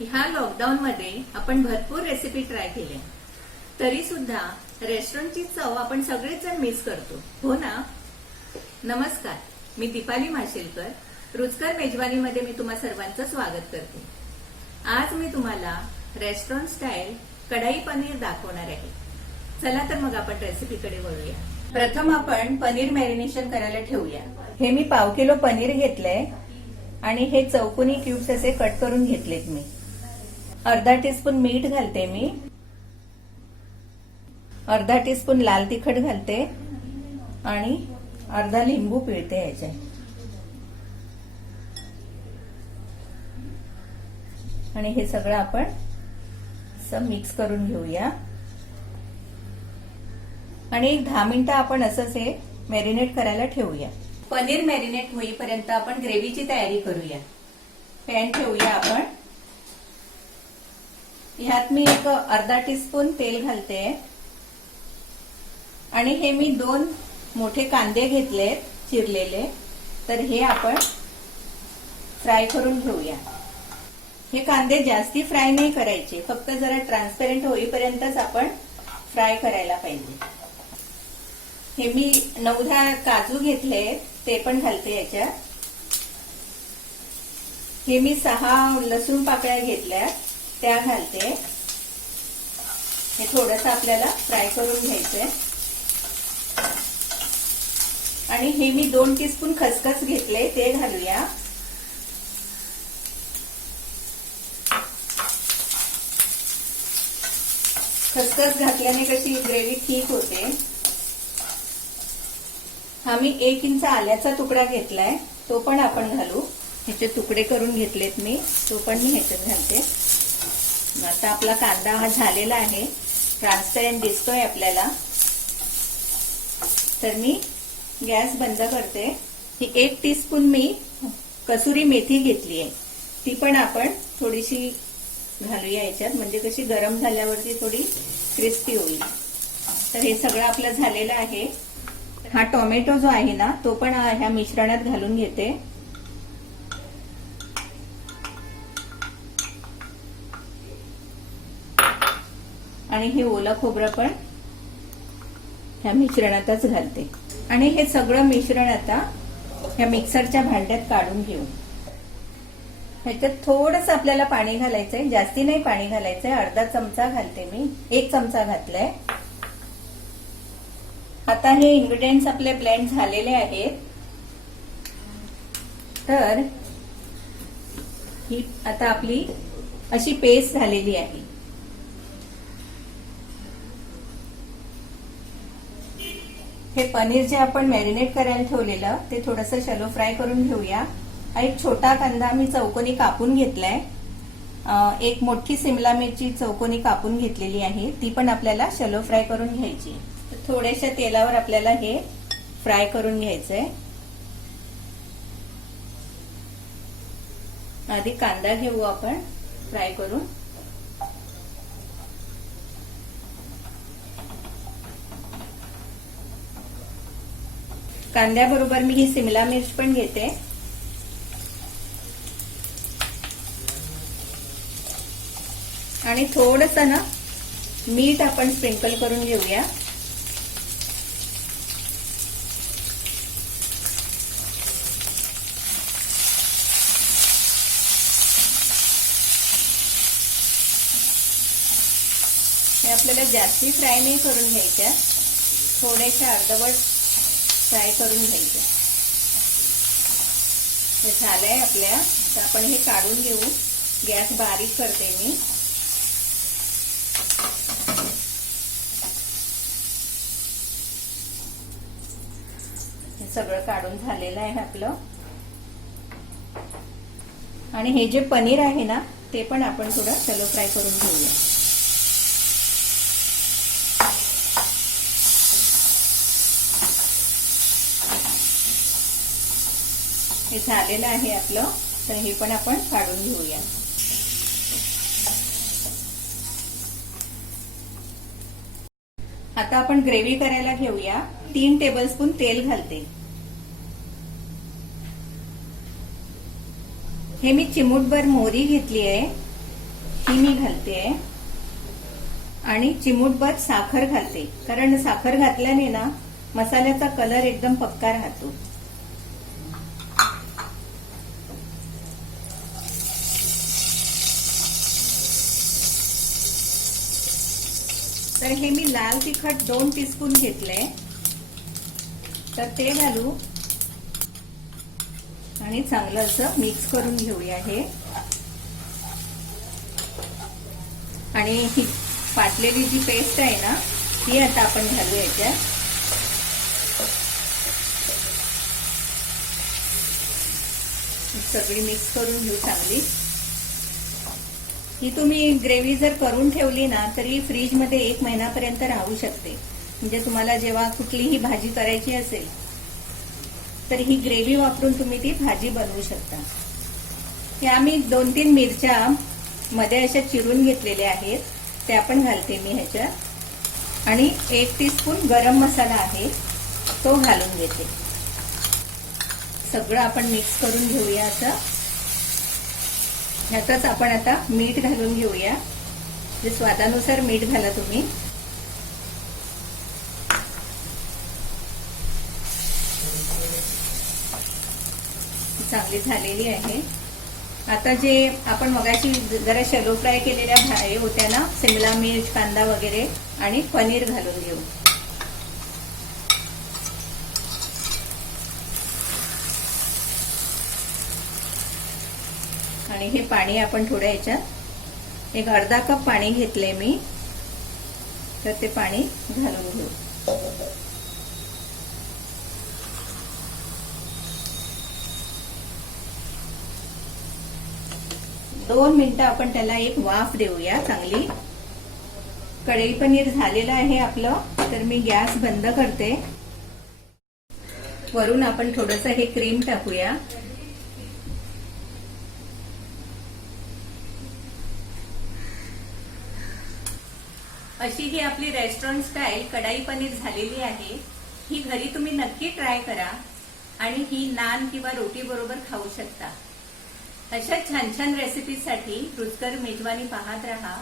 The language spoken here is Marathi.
ह्या लॉकडाऊन मध्ये आपण भरपूर रेसिपी ट्राय केल्या, तरी सुद्धा रेस्टॉरंटची चव आपण सगळेच जण मिस करतो, हो ना? नमस्कार, मी दीपाली माशेलकर. रुचकर मेजवानीमध्ये मी तुम्हा सर्वांचं स्वागत करते. आज मी तुम्हाला रेस्टॉरंट स्टाईल कढाई पनीर दाखवणार आहे. चला तर मग आपण रेसिपीकडे वळूया. प्रथम आपण पनीर मॅरिनेशन करायला ठेवूया. हे मी पाव किलो पनीर घेतलंय आणि हे चौकोनी क्यूब्स असे कट करून घेतलेत मी. अर्धा टीस्पून मीठ घालते मी, अर्धा टीस्पून लाल तिखट घालते आणि अर्धा लिंबू पिळते याच्यात. आणि हे सगळं आपण मिक्स करून घेऊया आणि 10 मिनिटं आपण असंच हे मॅरिनेट करायला ठेवूया. पनीर मॅरिनेट होईपर्यंत आपण ग्रेव्हीची तयारी करूया. पॅन ठेवूया आपण. ह्यात मी एक अर्धा टीस्पून तेल घालते आणि हे मी 2 मोठे कांदे घेतलेत चिरलेले, तर हे आपण फ्राय करून घेऊया. हे कांदे जास्ती फ्राय नाही करायचे, फक्त जरा ट्रान्सपेरंट होईपर्यंतच आपण फ्राय करायला पाहिजे. हे मी 9-10 काजू घेतले, ते पण घालते याच्यात. हे मी 6 लसूण पाकळ्या घेतल्या, त्या घालते. हे थोडंसं आपल्याला फ्राय करून घ्यायचंय. आणि हे मी 2 टीस्पून खसखस घेतले, ते घालूया. खसखस घातल्याने कशी ग्रेव्ही ठीक होते. हा मी 1 इंच आल्याचा तुकडा घेतलाय, तो पण आपण घालू. ह्याचे तुकडे करून घेतलेत मी, तो पण मी ह्याच्यात घालते. आता आपला कांदा हा झालेला आहे, ट्रान्सपरंट दिसतोय आपल्याला. तर मी गॅस बंद करते. ही 1 टीस्पून मी कसुरी मेथी घेतली आहे, ती पण आपण थोडीशी घालूया याच्यात, म्हणजे कशी गरम झाल्यावरती थोडी क्रिस्पी होईल. तर हे सगळं आपलं झालेलं आहे. हा टोमॅटो जो आहे ना, तो पण ह्या मिश्रणात घालून घेते. आणि हे ओलं खोबरं पण ह्या मिश्रणातच घालते. आणि हे सगळं मिश्रण आता ह्या मिक्सरच्या भांड्यात काढून घेऊ. ह्याच्यात थोडंसं आपल्याला पाणी घालायचंय, जास्ती नाही पाणी घालायचंय. अर्धा चमचा घालते मी, 1 चमचा घातलाय. आता हे इन्ग्रेडियंट्स आपले ब्लेंड झालेले आहेत. तर ही आता आपली अशी पेस्ट झालेली आहे. हे पनीर जे आपण मॅरिनेट करायला ठेवलेलं, ते थोडंसं शॅलो फ्राय करून घेऊया. एक छोटा कांदा मी चौकोनी कापून घेतलाय. एक मोठी सिमला मिरची चौकोनी कापून घेतलेली आहे, ती पण आपल्याला शॅलो फ्राय करून घ्यायची. थोड्याशा तेलावर आपल्याला हे फ्राय करून घ्यायचंय. आधी कांदा घेऊ आपण फ्राय करून. कांद्याबरोबर मी ही सिमला मिर्च पण घेते. आणि थोडंसं ना मीठ आपण स्प्रिंकल करून घेऊया. हे आपल्याला जास्ती फ्राय नाही करून घ्यायच्या, थोड्याशा अर्धवट फ्राय करून घ्यायच्या. हे झालंय आपल्या. तर आपण हे काढून घेऊ. गॅस बारीक करते मी. हे सगळं काढून झालेलं आहे आपलं. आणि हे जे पनीर आहे ना, ते पण आपण थोडं शॅलो फ्राय करून घेऊया. हे झालेलं आहे आपलं. तर हे पण आपण काढून घेऊया. आता आपण ग्रेव्ही करायला घेऊया. 3 टेबलस्पून तेल घालते. हे मी चिमूटभर मोहरी घेतली आहे ही मी घालते आणि चिमूटभर साखर घालते, कारण साखर घातल्याने ना मसाल्याचा कलर एकदम पक्का राहतो. तर हे मी लाल तिखट 2 टीस्पून घेतले, तर ते घालू आणि चांगलं असं मिक्स करून घेऊया हे. आणि ही फाटलेली जी पेस्ट आहे ना ती आता आपण घालू याच्यात. सगळी मिक्स करून घेऊ चांगली. ही तुम्ही ग्रेव्ही जर करून ठेवली ना तरी फ्रीज मध्ये 1 महिन्यापर्यंत राहू शकते. म्हणजे तुम्हाला जेव्हा कुठलीही भाजी करायची असेल तर ही ग्रेव्ही वापरून तुम्ही ती भाजी बनवू शकता. या मी 2-3 मिरच्या मध्ये अशा चिरून घेतलेल्या आहेत, त्या पण घालते मी ह्याच्यात. आणि 1 टीस्पून गरम मसाला आहे तो घालून घेते. सगळं आपण मिक्स करून घेऊया. आता ह्यातच आपण आता मीठ घालून घेऊया. जे स्वादानुसार मीठ घाला तुम्ही. चांगली झालेली आहे. आता जे आपण मगाशी जरा शॅलो फ्राय केलेल्या होत्या ना, शिमला मिर्च, कांदा वगैरे आणि पनीर घालून घेऊ. आणि हे पाणी आपण थोडं याच्यात 1 अर्धा कप पाणी घेतले मी, तर ते पाणी घालून घेऊ. 2 मिनिटं आपण त्याला एक वाफ देऊया चांगली. कढई पनीर झालेलं आहे आपलं, तर मी गॅस बंद करते. वरून आपण थोडंसं हे क्रीम टाकूया. अशी ही आपली रेस्टॉरंट स्टाईल कढाई पनीर झालेली आहे. ही घरी तुम्ही नक्की ट्राय करा आणि ही नान किंवा रोटी बरोबर खाऊ शकता. अशा छान छान रेसिपीसाठी रुचकर मेजवानी पाहत रहा.